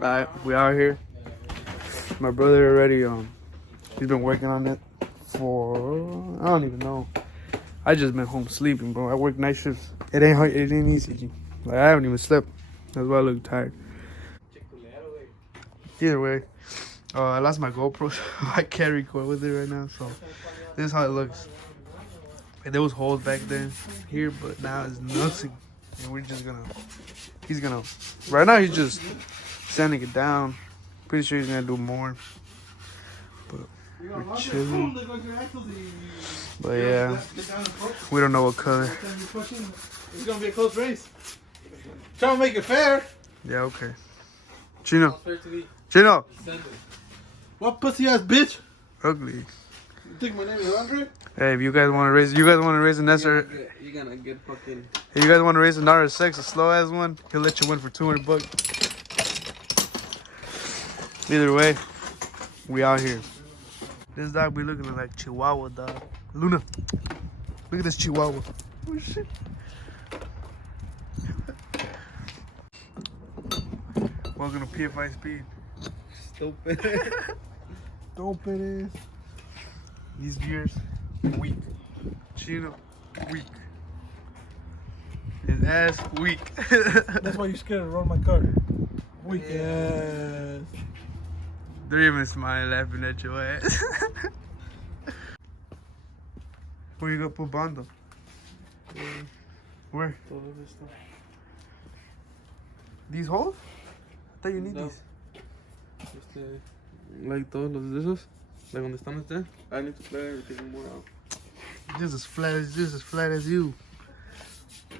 Alright, we are here. My brother already he's been working on it for I don't even know. I just been home sleeping, bro. I work night shifts. It ain't hard, it ain't easy. Like I haven't even slept. That's why I look tired. Either way, I lost my GoPro. So I can't record with it right now. So this is how it looks. And there was holes back then here, but now it's nothing. And we're just gonna. He's gonna. Right now he's just sanding it down. Pretty sure he's gonna do more. But we're chilling. But yeah, we don't know what color. It's gonna be a close race. Try to make it fair. Yeah, okay. Chino. Chino. What pussy ass bitch? Ugly. You think my name is Andre? Hey, if you guys want to raise, an SR. You're gonna get fucking. If you guys want to raise an RS6, a slow ass one, he'll let you win for $200. Either way, we out here. This dog be looking like Chihuahua dog. Luna, look at this Chihuahua. Oh shit. Welcome to PFI Speed. Stupid. Stupid. These viewers, weak. Chino, weak. His ass, weak. That's why you're scared to run my car. Weak ass. They're even smiling, laughing at your ass. Where you gonna put Bondo? Where? These holes? I thought you need these. Like todos los de esos. Like donde están este. I need to play everything more out. Just as flat as you.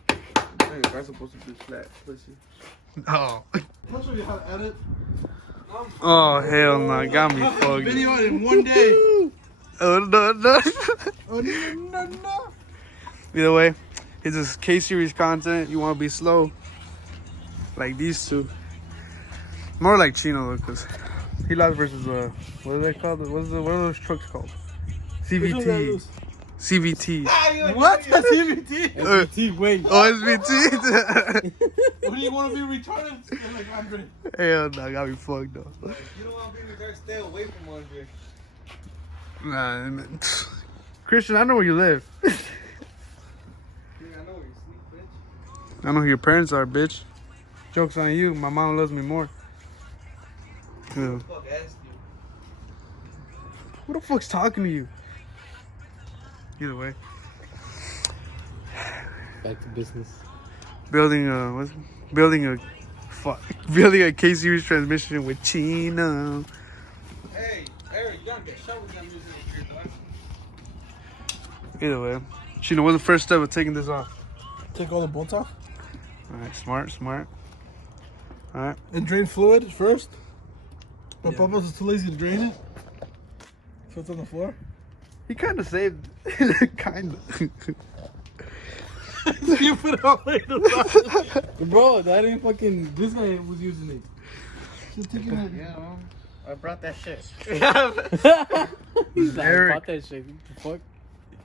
I think the car's supposed to be flat. Let's see. Oh. I'll show you how to edit. Oh hell no, got me fucked. Video in one day. Oh no. Oh no. Either way, it's just K-series content. You want to be slow, like these two. More like Chino, because he lost versus what are they called? What are those trucks called? CVT. CVT. What? CVT? SVT, wait. Oh, SVT. What do you want to be retarded? Like Andre. Hell no, got me fucked up. You don't want to be retarded, stay away from Andre. Nah, man. Christian, I know where you live. I know where you sleep, bitch. I know who your parents are, bitch. Joke's on you. My mom loves me more. Yeah. Fuck asked you. Who the fuck's talking to you? Either way. Back to business. Building a K-series transmission with Chino. Hey, Eric, you don't get shot with that music over here, Either way. Chino, what's the first step of taking this off? Take all the bolts off. Alright, smart. Alright. And drain fluid first. But Papa's is too lazy to drain it. So it's on the floor. He kind of saved it. Kind of. You put it all in the bottom. Bro, that ain't fucking. This guy was using it. Just taking it. Yeah, well, I brought that shit. He's I Eric. brought that shit. What the fuck?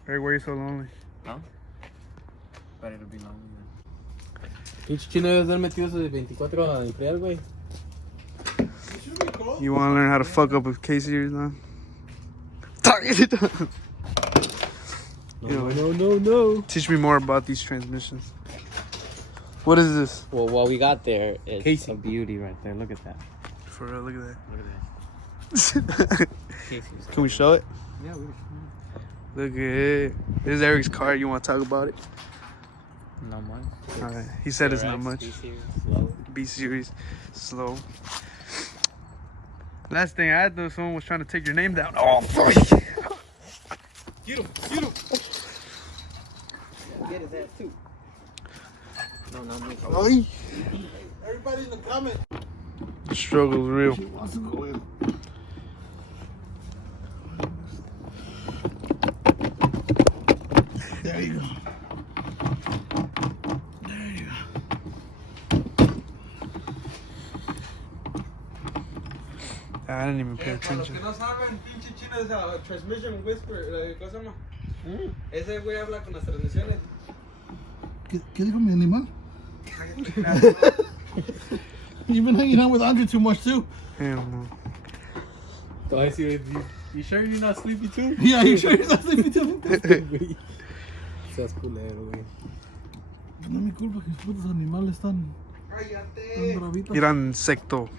Eric, why are you so lonely? Huh? But it'll be long, man. Pinche Chino debe estar metido de 24 a enfriar, güey. You want to learn how to fuck up with K-series now? No. Teach me more about these transmissions. What is this? Well, what we got there is Casey. a beauty right there. Look at that. For real, look at Look at that. that. Casey's. Can we show it? Yeah, we Look at it. This is Eric's car. You want to talk about it? Not much. Alright. He said it's not RX, much. B-series, slow. B-series, slow. Last thing I had though, someone was trying to take your name down. Oh, fuck. Get him. get his ass too. No, not me. Ay. Everybody in the comment. The struggle's real. She wants to go in. There you go. I didn't even pay Para los attention. que no saben, pinche Chino es a transmission whisper. ¿Cómo se llama? Ese güey habla con las transmisiones. ¿Qué dijo mi animal? You've been hanging out with Andre too much too. Hell no. So I see you sure you're not sleepy too? Yeah, you sure you're not sleepy too? Seas culero, güey. No es mi culpa que los putos animales están bravitos. Miran insecto.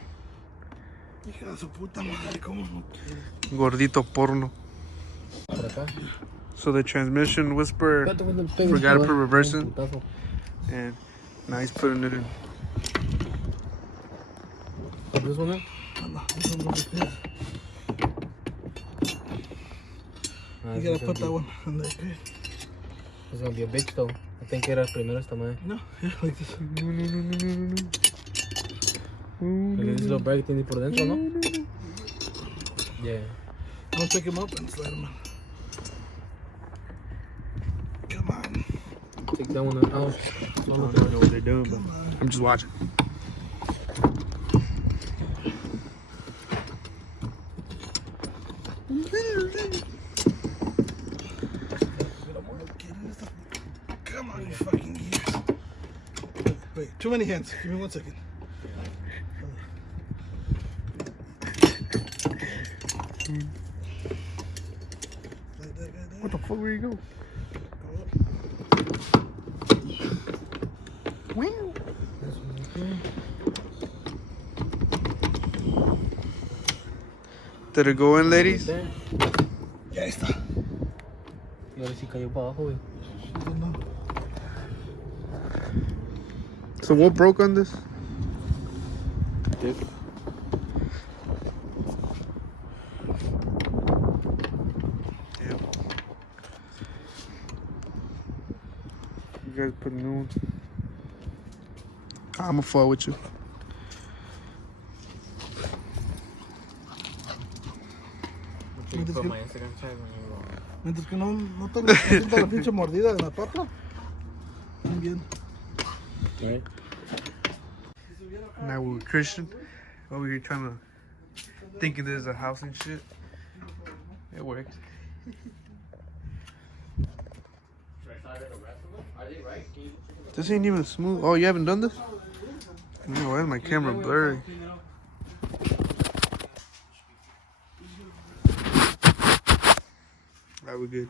Hija de su puta madre, cómo no quiero. Gordito porno. Por acá. So the transmission whisper forgot to put reverse in. And now he's putting it in. This one? This one over here. You gotta put that one on there, okay? It's gonna be a bitch though. I think era primero esta madre. No, yeah, like this. Porque ese little bracket tiene por dentro, ¿no? Yeah. I'll pick him up and slide him in. Come on. Take that one out. I don't know what they're doing, but I'm just watching. Come on, you fucking gears. Wait, too many hands. Give me 1 second. What the fuck, where you go? Did it go in, ladies? Ya está. Y ahora sí cayó para abajo, güey. So what broke on this? Dick. Damn. You guys put a new one. I'ma fall with you. Mientras que no tenga la pinche mordida de la pata. Muy bien. Alright. Now we're Christian over here trying to thinking there's a house and shit. It worked. This ain't even smooth. Oh, you haven't done this? No, why is my camera blurry? Alright, we're good.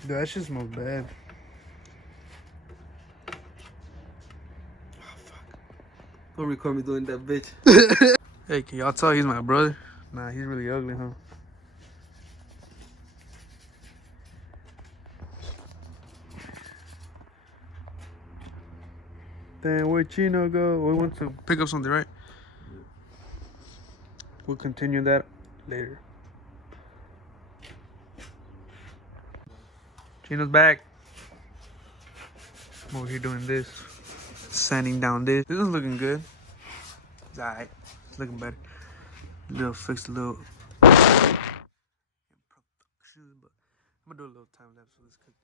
Dude, that shit smells bad. Don't record me doing that, bitch. Hey, can y'all tell he's my brother? Nah, he's really ugly, huh? Then where'd Chino go? We went to pick up something, right? We'll continue that later. Chino's back. I'm over here doing this. Sanding down this. This is looking good. It's alright. It's looking better. Fix a little production, but I'm gonna do a little time lapse for this cause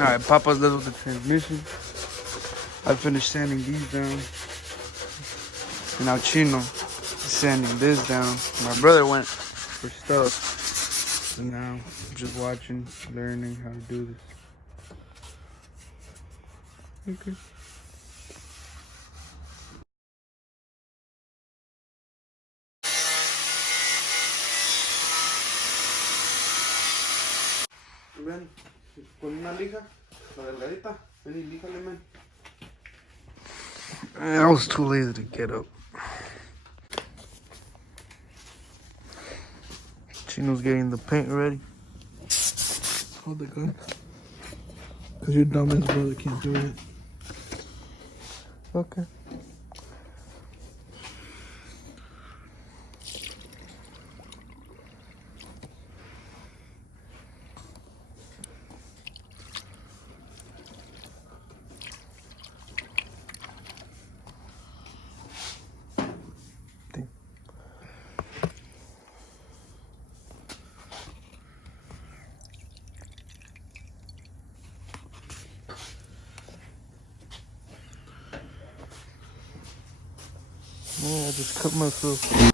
alright, Papa's little with the transmission. I finished sanding these down. And now Chino is sanding this down. My brother went for stuff. And now I'm just watching, learning how to do this. Okay. Ven, con una lija, la delgadita. Ven y líjale, man. I was too lazy to get up. Chino's getting the paint ready. Hold the gun. Because your dumbass brother can't do it. Okay. Yeah, I just cut myself.